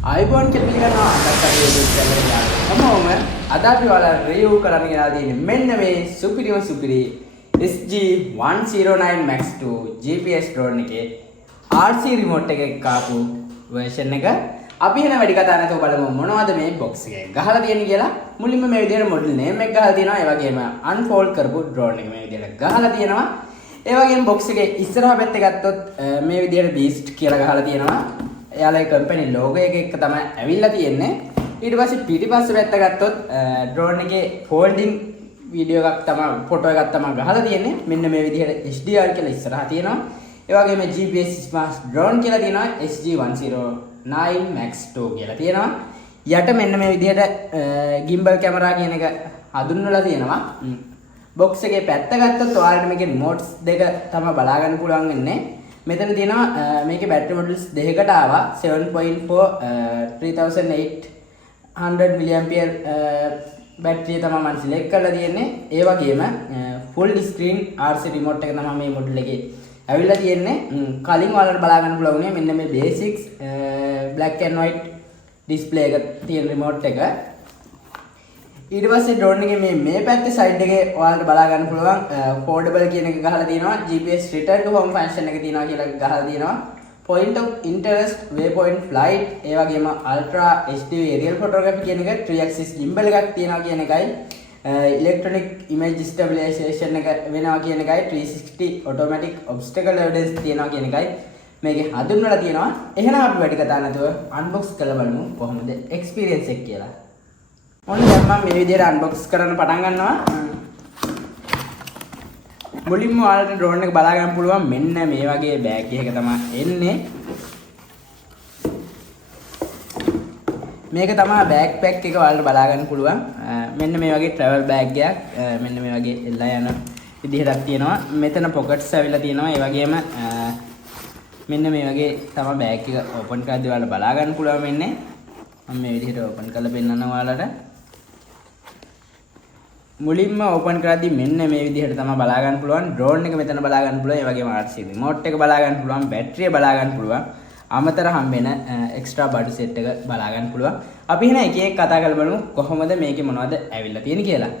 iPhone කියලා පිළිගන්නවා අදත් අපි YouTube channel එක හැමෝම අද අපි ඔයාලා review කරන්න ගෙනලා තියෙන්නේ මෙන්න මේ සුපිරි SG109 Max 2 GPS drone එකේ RC remote එකක ආපු version එක. අපි එන වැඩි කතා නැතුව බලමු මොනවද මේ box එකේ ගහලා තියෙන්නේ කියලා. මුලින්ම මේ විදිහට model name එක ගහලා තියෙනවා. ඒ වගේම unfold කරපු drone එක මේ විදිහට ගහලා තියෙනවා. ඒ වගේම box එකේ ඉස්සරහා පැත්තේ ගත්තොත් මේ විදිහට beast කියලා ගහලා තියෙනවා. එයාලගේ කම්පැනි ලෝගෝ එක එක්ක තමයි ඇවිල්ලා තියෙන්නේ. ඊට පස්සේ පිටිපස්සේ පැත්ත ගත්තොත් ඩ්‍රෝන් එකේ ෆෝල්ඩින් වීඩියෝ එකක් තමයි ෆොටෝ එකක් තමයි ගහලා තියෙන්නේ. මෙන්න මේ විදිහට HDR කියලා ඉස්සරහා තියෙනවා. ඒ වගේම GPS smart drone කියලා තියෙනවා. SG109 Max 2 කියලා තියෙනවා. යට මෙන්න මේ විදිහට gimbal camera කියන එක හඳුන්වලා තියෙනවා. box එකේ පැත්ත ගත්තොත් ඔයාලට මේකේ remotes දෙක තමයි බලා ගන්න පුළුවන් වෙන්නේ. මෙතන තියෙනවා මේකේ බැටරි මොඩල්ස් දෙකකට ආවා 7.4 3800 mAh බැටරිය තමයි මම සිලෙක්ට් කරලා තියෙන්නේ. ඒ වගේම full screen RC remote එක තමයි මේ මොඩල් එකේ ඇවිල්ලා තියෙන්නේ. කලින් ඔයාලට බලා ගන්න පුළුවන් නේ මෙන්න මේ basics black and white display එක තියෙන remote එක. ඊට පස්සේ drone එකේ මේ පැත්තේ side එකේ ඔයාලට බලා ගන්න පුළුවන් foldable කියන එක ගහලා තියෙනවා. GPS return to home function එක තියෙනවා කියලා ගහලා තියෙනවා. point of interest waypoint flight ඒ වගේම ultra HD aerial photography කියන එක 3 axis gimbal එකක් තියෙනවා කියන එකයි electronic image stabilization එක වෙනවා කියන එකයි 360 automatic obstacle avoidance තියෙනවා කියන එකයි මේකේ හඳුන්වලා තියෙනවා. එහෙනම් අපි වැඩි කතා නැතුව unbox කරලා බලමු කොහොමද experience එක කියලා. ඔන්න දැන් මම මේ විදිහට unbox කරන්න පටන් ගන්නවා. මුලින්ම ඔයාලට drone එක බලා ගන්න පුළුවන් මෙන්න මේ වගේ බෑග් එකක තමයි එන්නේ. මේක තමයි බෑග් පැක් එක ඔයාලට බලා ගන්න පුළුවන්. මෙන්න මේ වගේ travel bag එකක් මෙන්න මේ වගේ එල්ලා යන විදිහටක් තියෙනවා. මෙතන pockets ඇවිල්ලා තියෙනවා. ඒ වගේම මෙන්න මේ වගේ තමයි බෑග් එක open කරද්දී ඔයාලට බලා ගන්න පුළුවන් වෙන්නේ. මම මේ විදිහට open කරලා පෙන්නනවා ඔයාලට. මුලින්ම open කරද්දී මෙන්න මේ විදිහට තමයි බලා ගන්න පුළුවන්. drone එක මෙතන බලා ගන්න පුළුවන්. ඒ වගේම RC remote එක බලා ගන්න පුළුවන්. බැටරිය බලා ගන්න පුළුවන්. අමතර හම්බෙන extra body set එක බලා ගන්න පුළුවන්. අපි එහෙනම් එක එක කතා කරලා බලමු කොහොමද මේකේ මොනවද ඇවිල්ලා තියෙන්නේ කියලා.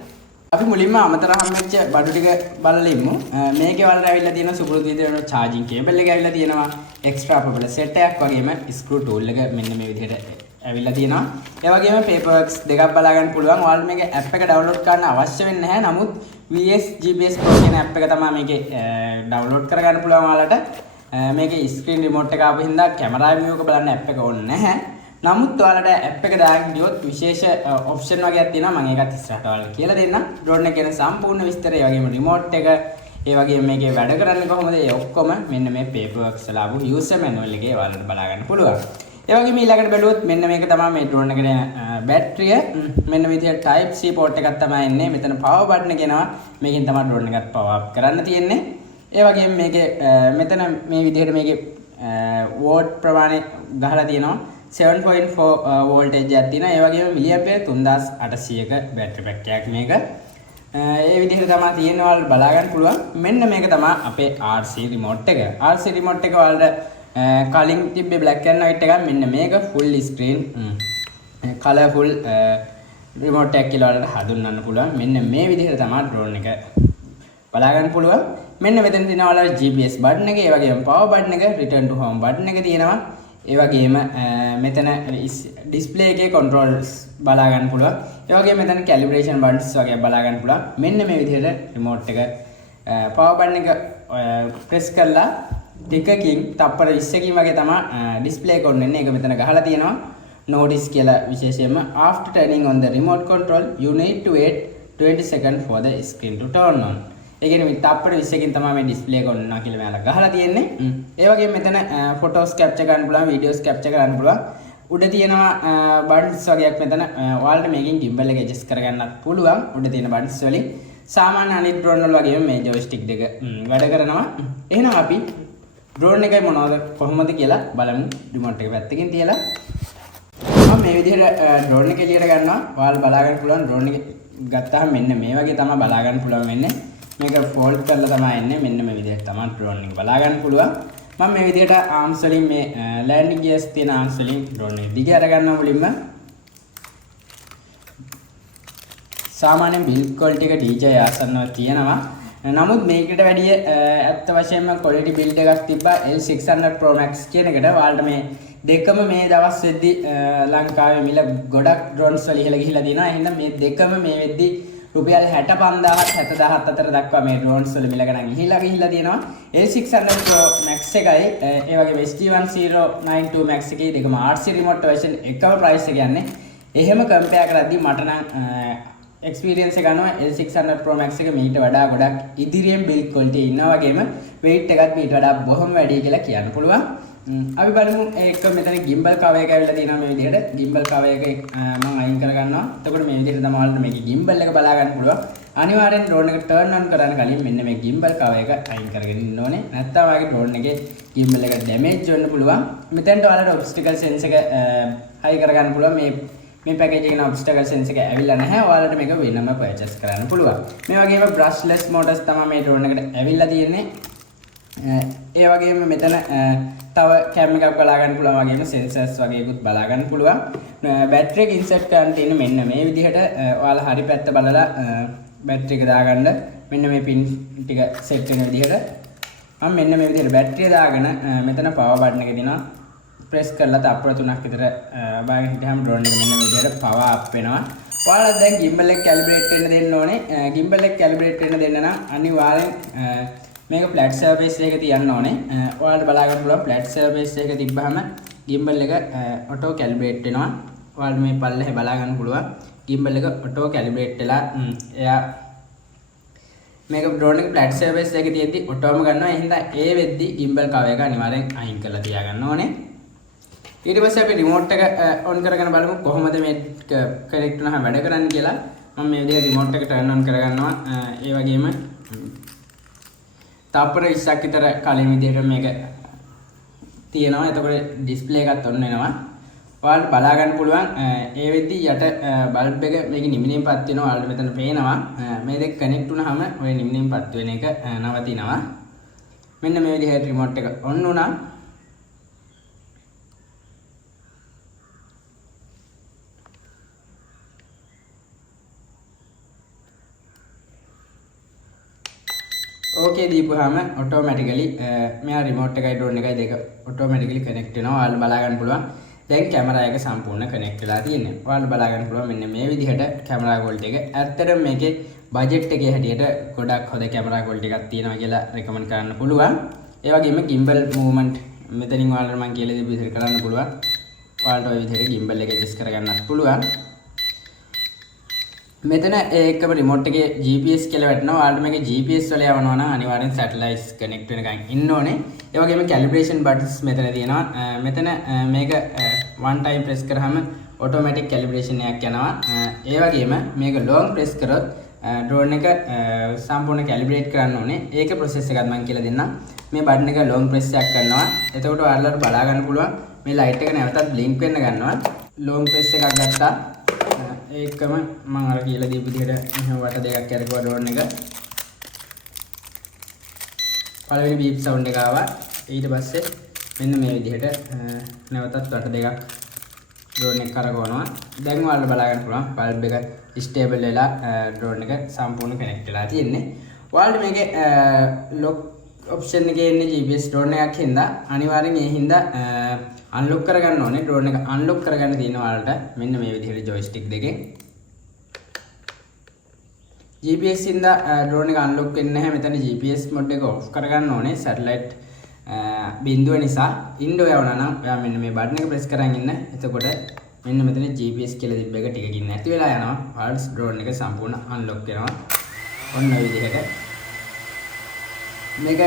අපි මුලින්ම අමතර හම්බෙච්ච බඩු ටික බලලා ඉමු. මේකේ වලට ඇවිල්ලා තියෙන සුපුරුදු විදිහට charging cable එක ඇවිල්ලා තියෙනවා. extra propeller set එකක් වගේම screw tool එක මෙන්න මේ විදිහට ඇවිල්ලා තියෙනවා. ඒ වගේම paperworks දෙකක් බලා ගන්න පුළුවන්. ඔයාලට මේකේ app එක download කරන්න අවශ්‍ය වෙන්නේ නැහැ. නමුත් VS GPS Pro කියන app එක තමයි මේකේ download කරගන්න පුළුවන් ඔයාලට. මේකේ screen remote එක ආපු හින්දා camera view එක බලන්න app එක ඕනේ නැහැ. නමුත් ඔයාලට app එක දාගෙන ගියොත් විශේෂ option වගේක් තියෙනවා. මම ඒකත් ඉස්සරහට ඔයාලට කියලා දෙන්නම්. drone එක ගැන සම්පූර්ණ විස්තරය, ඒ වගේම remote එක, ඒ වගේම මේකේ වැඩ කරන්නේ කොහොමද, ඒ ඔක්කොම මෙන්න මේ paperworks වල ආපු user manual එකේ ඔයාලට බලා ගන්න පුළුවන්. ඒ වගේම ඊළඟට බැලුවොත් මෙන්න මේක තමයි මේ drone එකේ බැටරිය. මෙන්න විදිහට type C port එකක් තමයි එන්නේ. මෙතන power button එක එනවා. මේකෙන් තමයි drone එකත් power up කරන්න තියෙන්නේ. ඒ වගේම මේකේ මෙතන මේ විදිහට මේකේ watt ප්‍රමාණය ගහලා තියෙනවා. 7.4 voltage එකක් තියෙනවා. ඒ වගේම milliampere 3800ක බැටරි පැක් එකක් මේක. ඒ විදිහට තමයි තියෙන්නේ. ඔයාලට බලා ගන්න පුළුවන්. මෙන්න මේක තමයි අපේ RC remote එක. RC remote එක ඔයාලට කලින් තිබ්බේ black and white එකක්. මෙන්න මේක full screen colorful remote එකක් කියලා ඔයාලට හඳුන්වන්න පුළුවන්. මෙන්න මේ විදිහට තමයි drone එක බලා ගන්න පුළුවන්. මෙන්න මෙතන තියෙනවා ඔයාලට GPS button එක, ඒ වගේම power button එක, return to home button එක තියෙනවා. ඒ වගේම මෙතන display එකේ controls බලා ගන්න පුළුවන්. ඒ වගේම මෙතන calibration buttons වගේ බලා ගන්න පුළුවන්. මෙන්න මේ විදිහට remote එක power button එක press කරලා ටිකකින් තප්පර 20කින් වගේ තමයි display එක on වෙන්නේ. ඒක මෙතන ගහලා තියෙනවා. notice කියලා විශේෂයෙන්ම after turning on the remote control you need to wait 20 seconds for the screen to turn on. ඒ කියන්නේ මේ තප්පර 20කින් තමයි මේ display එක on වෙනවා කියලා මෙයාලා ගහලා තියෙන්නේ. ඒ වගේම මෙතන photos capture කරන්න පුළුවන්, videos capture කරන්න පුළුවන්. උඩ තියෙනවා buttons වගේක් මෙතන ඔයාලට මේකෙන් gimbal එක adjust කරගන්නත් පුළුවන්. උඩ තියෙන buttons වලින් සාමාන්‍ය අනිත් drone වල වගේම මේ joystick දෙක වැඩ කරනවා. එහෙනම් අපි drone එකයි මොනවද කොහොමද කියලා බලමු. remote එක පැත්තකින් තියලා මම මේ විදිහට drone එක එළියට ගන්නවා. ඔයාලා බලා ගන්න පුළුවන් drone එක ගත්තාම මෙන්න මේ වගේ තමයි බලා ගන්න පුළුවන් වෙන්නේ. මේක fold කරලා තමයි එන්නේ. මෙන්න මේ විදිහට තමයි drone එක බලා ගන්න පුළුවන්. මම මේ විදිහට ආම්ස් වලින් මේ ලෑන්ඩින් ගියර්ස් තියෙන ආම්ස් වලින් ඩ්‍රෝන් එක දිග අරගන්නවා මුලින්ම. සාමාන්‍යයෙන් බිල්ඩ් ක්වොලිටි එක DJI ආසන්නව තියෙනවා. නමුත් මේකට වැඩිය ඇත්ත වශයෙන්ම ක්වොලිටි බිල්ඩ් එකක් තිබ්බා L600 Pro Max කියන එකට. ඔයාලට මේ දෙකම මේ දවස් වෙද්දි ලංකාවේ මිල ගොඩක් ඩ්‍රෝන්ස් වල ඉහළ ගිහිලා තියෙනවා. එහෙනම් මේ දෙකම මේ වෙද්දි රුපියල් 65000ත් 70000ත් අතර දක්වා මේ ඩ්‍රෝන්ස් වල මිල ගණන් ඉහළ ගිහිලා තියෙනවා. L600 Pro Max එකයි ඒ වගේම ST1092 Max එකේ දෙකම RC remote version එකම price එක යන්නේ. එහෙම කම්පෙයාර් කරද්දී මට නම් experience එක ගන්නවා L600 Pro Max එක මීට වඩා ගොඩක් ඉදිරියෙන් build quality ඉන්නවා වගේම weight එකත් මීට වඩා බොහොම වැඩි කියලා කියන්න පුළුවන්. අපි බලමු ඒක මෙතන gimbal cover එක ඇවිල්ලා තියෙනවා මේ විදිහට. gimbal cover එක මම අයින් කර ගන්නවා. එතකොට මේ විදිහට තමයි ඔයාලට මේකේ gimbal එක බලා ගන්න පුළුවන්. අනිවාර්යෙන් drone එක turn on කරන්න කලින් මෙන්න මේ gimbal cover එක අයින් කරගෙන ඉන්න ඕනේ. නැත්නම් ඔයාගේ drone එකේ gimbal එක damage වෙන්න පුළුවන්. මෙතෙන්ට ඔයාලට obstacle sense එක high කර ගන්න පුළුවන්. මේ පැකේජ් එකේ obstacle sense එක ඇවිල්ලා නැහැ. ඔයාලට මේක වෙනම purchase කරන්න පුළුවන්. මේ වගේම brushless motors තමයි මේ drone එකට ඇවිල්ලා තියෙන්නේ. ඒ වගේම මෙතන තව කැම් එකක් බලා ගන්න පුළුවන් වගේම sensors වගේකුත් බලා ගන්න පුළුවන්. බැටරි එක insert කරන්න තියෙන මෙන්න මේ විදිහට ඔයාලා හරි පැත්ත බලලා බැටරි එක දාගන්න. මෙන්න මේ pin ටික set වෙන විදිහට මම මෙන්න මේ විදිහට බැටරිය දාගෙන මෙතන power button එක දිනවා press කරලා තප්පර 3ක් විතර බාගෙන හිටියම drone එක මෙන්න මේ විදිහට power up වෙනවා. ඔයාලා දැන් gimbal එක calibrate වෙන්න දෙන්න ඕනේ. gimbal එක calibrate වෙන්න දෙන්න නම් අනිවාර්යෙන් මේක flat surface එකක තියන්න ඕනේ. ඔයාලට බලා ගන්න පුළුවන් flat surface එකක තිබ්බහම gimbal එක auto calibrate වෙනවා. ඔයාලට මේ පල්ලෙහා බලා ගන්න පුළුවන්. gimbal එක auto calibrate වෙලා එයා මේක drone එක flat surface එකක තියෙද්දි auto ම ගන්නවා. එහෙනම් ඒ වෙද්දි gimbal cover එක අනිවාර්යෙන් අයින් කරලා තියා ගන්න ඕනේ. ඊට පස්සේ අපි remote එක on කරගෙන බලමු කොහොමද මේක connect වුණාම වැඩ කරන්නේ කියලා. මම මේ විදිහට remote එක turn on කරගන්නවා. ඒ වගේම තප්පර 20ක් විතර කලින් විදිහට මේක තියෙනවා. එතකොට ඩිස්ප්ලේ එකත් ඔන් වෙනවා. ඔයාලට බලා ගන්න පුළුවන් ඒ වෙද්දි යට බල්බ් එක මේක නිමිනෙන් පත් වෙනවා. ඔයාලට මෙතන පේනවා. මේ දෙක කනෙක්ට් වුණාම ඔය නිමිනෙන් පත් වෙන එක නවතිනවා. මෙන්න මේ විදිහට රිමෝට් එක ඔන් වුණා. ඕකේ දීපුවාම ඔටෝමැටිකලි මෙයා රිමෝට් එකයි ඩ්‍රෝන් එකයි දෙක ඔටෝමැටිකලි කනෙක්ට් වෙනවා. ඔයාලට බලා ගන්න පුළුවන්. දැන් කැමරා එක සම්පූර්ණ කනෙක්ට් වෙලා තියෙනවා. ඔයාලට බලා ගන්න පුළුවන් මෙන්න මේ විදිහට කැමරා ක්වොලිටි එක. ඇත්තටම මේකේ බජට් එකේ හැටියට ගොඩක් හොඳ කැමරා ක්වොලිටි එකක් තියෙනවා කියලා රෙකමන්ඩ් කරන්න පුළුවන්. ඒ වගේම gimbal movement මෙතනින් ඔයාලට මම කියලා දීපු විදිහට කරන්න පුළුවන්. ඔයාලට ওই විදිහට gimbal එක adjust කරගන්නත් පුළුවන්. මෙතන ඒකම රිමෝට් එකේ GPS කියලා වැටෙනවා. ඔයාලට මේකේ GPS වල යවනවා නම් අනිවාර්යෙන් සැටලයිට්ස් කනෙක්ට් වෙනකන් ඉන්න ඕනේ. ඒ වගේම calibration buttons මෙතන තියෙනවා. මෙතන මේක one time press කරාම automatic calibration එකක් යනවා. ඒ වගේම මේක long press කරොත් drone එක සම්පූර්ණ calibrate කරන්න ඕනේ. ඒකේ process එකක් මම කියලා දෙන්නම්. මේ button එක long press එකක් කරනවා. එතකොට ඔයාලට බලා ගන්න පුළුවන් මේ light එක නැවතත් blink වෙන්න ගන්නවා. long press එකක් ගත්තා. ඒකම මම අර කියලා දීපු විදිහට මෙහෙම වට දෙකක් කරගුවා ඩ්‍රෝන් එක. පළවෙනි බීප් සවුන්ඩ් එක ආවා. ඊට පස්සේ මෙන්න මේ විදිහට නැවතත් වට දෙකක් ඩ්‍රෝන් එක කරගවනවා. දැන් ඔයාලට බලා ගන්න පුළුවන් බල්බ් එක ස්ටේබල් වෙලා ඩ්‍රෝන් එක සම්පූර්ණ කනෙක්ට් වෙලා තියෙන්නේ. ඔයාලට මේකේ ලොක් ඔප්ෂන් එකේ ඉන්නේ GPS ඩ්‍රෝන් එකක් හින්දා අනිවාර්යෙන් ඒ හින්දා අන්ලොක් කරගන්න ඕනේ. ඩ්‍රෝන් එක අන්ලොක් කරගන්න තියෙනවා ඔයාලට මෙන්න මේ විදිහට ජොයිස්ටික් දෙකෙන්. GPS හින්දා ඩ්‍රෝන් එක අන්ලොක් වෙන්නේ නැහැ. මෙතන GPS මොඩ් එක ඔෆ් කරගන්න ඕනේ. සැටලයිට් බිඳුව නිසා ඉන්ඩෝ යවනවා නම් ඔයා මෙන්න මේ බටන් එක ප්‍රෙස් කරන් ඉන්න. එතකොට මෙන්න මෙතන GPS කියලා තිබ්බ එක ටිකකින් නැති වෙලා යනවා. ඔයාලට ඩ්‍රෝන් එක සම්පූර්ණ අන්ලොක් වෙනවා. ඔන්න ඔය විදිහට. මේක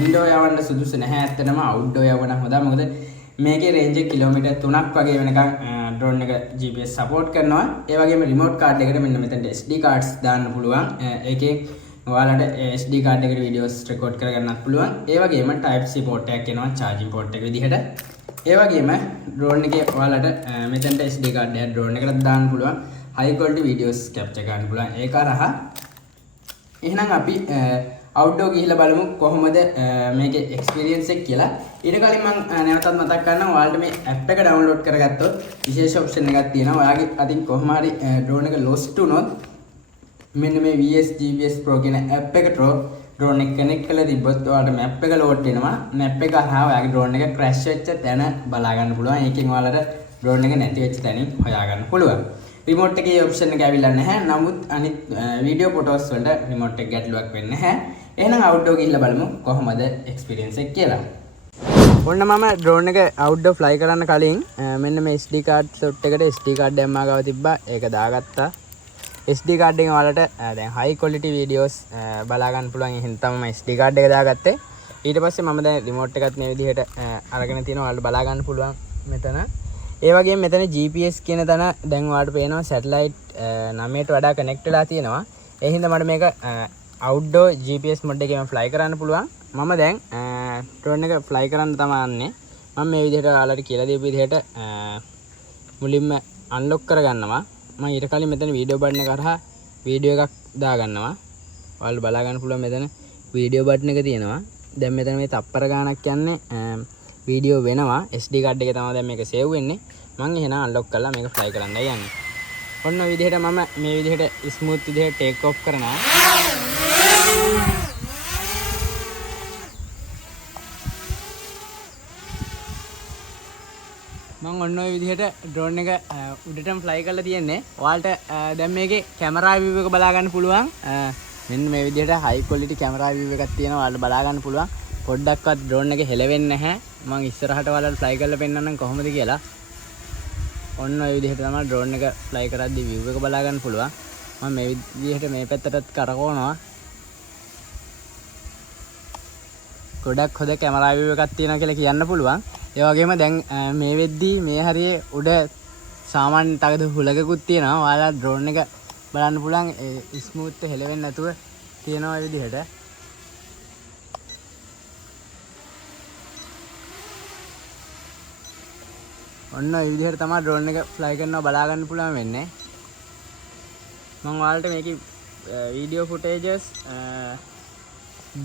ඉන්ඩෝ යවන්න සුදුසු නැහැ. ඇත්තටම අවුට්ඩෝ යවන්න හොඳයි. මොකද මේකේ රේන්ජ් එක කිලෝමීටර් 3ක් වගේ වෙනකන් ඩ්‍රෝන් එක GPS සපෝට් කරනවා. ඒ වගේම රිමෝට් කාඩ් එකට මෙන්න මෙතනට SD cards දාන්න පුළුවන්. ඒකේ ඔයාලට SD card එකකට වීඩියෝස් රෙකෝඩ් කරගන්නත් පුළුවන්. ඒ වගේම Type C port එකක් එනවා charging port එක විදිහට. ඒ වගේම ඩ්‍රෝන් එකේ ඔයාලට මෙතනට SD card එකක් ඩ්‍රෝන් එකට දාන්න පුළුවන්. high quality videos capture කරන්න පුළුවන්. ඒක අරහා එහෙනම් අපි අවුට්ඩෝර් ගිහිල්ලා බලමු කොහොමද මේකේ එක්ස්පීරියන්ස් එක කියලා. ඊට කලින් මම නැවතත් මතක් කරනවා ඔයාලට මේ ඇප් එක ඩවුන්ලෝඩ් කරගත්තොත් විශේෂ ඔප්ෂන් එකක් තියෙනවා. ඔයාගේ අතින් කොහොම හරි ඩ්‍රෝන් එක ලොස්ට් වුණොත් මෙන්න මේ VS GPS Pro කියන ඇප් එක ඩ්‍රෝන් එක කනෙක්ට් කරලා තිබ්බොත් ඔයාලට මැප් එක ලෝඩ් වෙනවා. මැප් එක හරහා ඔයාගේ ඩ්‍රෝන් එක ක්‍රැෂ් වෙච්ච තැන බලා ගන්න පුළුවන්. ඒකෙන් ඔයාලට ඩ්‍රෝන් එක නැති වෙච්ච තැනින් හොයා ගන්න පුළුවන්. රිමෝට් එකේ ඔප්ෂන් එක ඇවිල්ලා නැහැ. නමුත් අනිත් වීඩියෝ ෆොටෝස් වලට රිමෝට් එක ගැටලුවක් වෙන්නේ නැහැ. එහෙනම් අවුට්ඩෝර් ගිහිල්ලා බලමු කොහොමද එක්ස්පීරියන්ස් එක කියලා. ඔන්න මම ඩ්‍රෝන් එක අවුට්ඩෝර් ෆ්ලයි කරන්න කලින් මෙන්න මේ SD කාඩ් ස්ලොට් එකට SD කාඩ් එක මා ගාව තිබ්බා. ඒක දාගත්තා. SD කාඩ් එකෙන් ඔයාලට දැන් high quality videos බලා ගන්න පුළුවන්. එහෙනම් තමයි SD කාඩ් එක දාගත්තේ. ඊට පස්සේ මම දැන් රිමෝට් එකත් මේ විදිහට අරගෙන තියෙනවා. ඔයාලට බලා ගන්න පුළුවන් මෙතන. ඒ වගේම මෙතන GPS කියන තැන දැන් ඔයාලට පේනවා සැටලයිට් 9ට වඩා කනෙක්ට් වෙලා තියෙනවා. ඒ හින්දා මට මේක අවුට්ඩෝර් GPS මොඩ් එකේම ෆ්ලයි කරන්න පුළුවන්. මම දැන් ඩ්‍රෝන් එක ෆ්ලයි කරන්න තමයි යන්නේ. මම මේ විදිහට ඔයාලට කියලා දීපු විදිහට මුලින්ම අන්ලොක් කරගන්නවා. මම ඊට කලින් මෙතන වීඩියෝ බටන් එක කරා වීඩියෝ එකක් දාගන්නවා. ඔයාලට බලා ගන්න පුළුවන් මෙතන වීඩියෝ බටන් එක තියෙනවා. දැන් මෙතන මේ තප්පර ගානක් යන්නේ වීඩියෝ වෙනවා. SD කාඩ් එකේ තමයි දැන් මේක සේව් වෙන්නේ. මම එහෙනම් අන්ලොක් කරලා මේක ෆ්ලයි කරන්නයි යන්නේ. ඔන්න විදිහට මම මේ විදිහට ස්මූත් විදිහට ටේක් ඔෆ් කරනවා. මම ඔන්න ඔය විදිහට ඩ්‍රෝන් එක උඩටම ෆ්ලයි කරලා තියෙන්නේ. ඔයාලට දැන් මේකේ කැමරා view එක බලා ගන්න පුළුවන්. මෙන්න මේ විදිහට high quality කැමරා view එකක් තියෙනවා. ඔයාලට බලා ගන්න පුළුවන්. පොඩ්ඩක්වත් ඩ්‍රෝන් එක හෙලවෙන්නේ නැහැ. මම ඉස්සරහට ඔයාලට ෆ්ලයි කරලා පෙන්නන්නම් කොහොමද කියලා. ඔන්න ඔය විදිහට තමයි ඩ්‍රෝන් එක ෆ්ලයි කරද්දී view එක බලා ගන්න පුළුවන්. මම මේ විදිහට මේ පැත්තටත් කරකවනවා. ගොඩක් හොඳ කැමරා view එකක් තියෙනවා කියලා කියන්න පුළුවන්. ඒ වගේම දැන් මේ වෙද්දී මේ හරියේ උඩ සාමාන්‍ය තගද හුලකකුත් තියෙනවා. ඔයාලා ඩ්‍රෝන් එක බලන්න පුළුවන් ස්මූත් හෙලවෙන්නේ නැතුව තියෙනවා මේ විදිහට. ඔන්න ඔය විදිහට තමයි ඩ්‍රෝන් එක ෆ්ලයි කරනවා බලා ගන්න පුළුවන් වෙන්නේ. මම ඔයාලට මේකේ වීඩියෝ ෆුටේජස්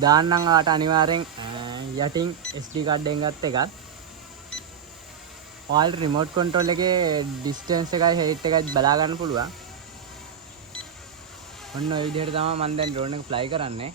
දාන්නම්. ඔයාලට අනිවාර්යෙන් යටින් SD කාඩ් එකෙන් ගත්ත එකත් ඔයාලට රිමෝට් කන්ට්‍රෝල් එකේ ඩිස්ටන්ස් එකයි හයිට් එකයි බලා ගන්න පුළුවන්. ඔන්න ඔය විදිහට තමයි මම දැන් ඩ්‍රෝන් එක ෆ්ලයි කරන්නේ.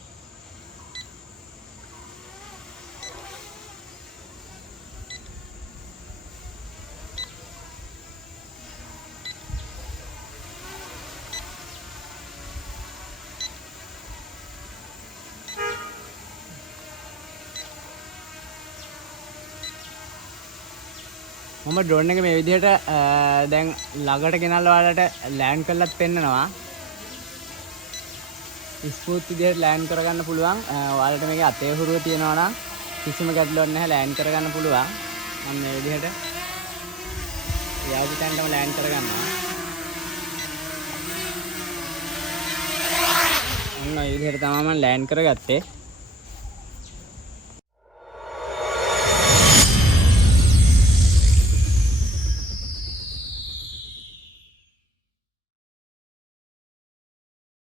මම ඩ්‍රෝන් එක මේ විදිහට දැන් ළඟට ගෙනල්ලා ඔයාලට ලෑන්ඩ් කරලත් පෙන්නනවා. ස්මූත් විදිහට ලෑන්ඩ් කරගන්න පුළුවන්. ඔයාලට මේකේ අතේ හුරුව තියෙනවා නම් කිසිම ගැටලුවක් නැහැ, ලෑන්ඩ් කරගන්න පුළුවන්. මම මේ විදිහට යාවි තැනටම ලෑන්ඩ් කරගන්නවා. ඔන්න ඔය විදිහට තමයි මම ලෑන්ඩ් කරගත්තේ.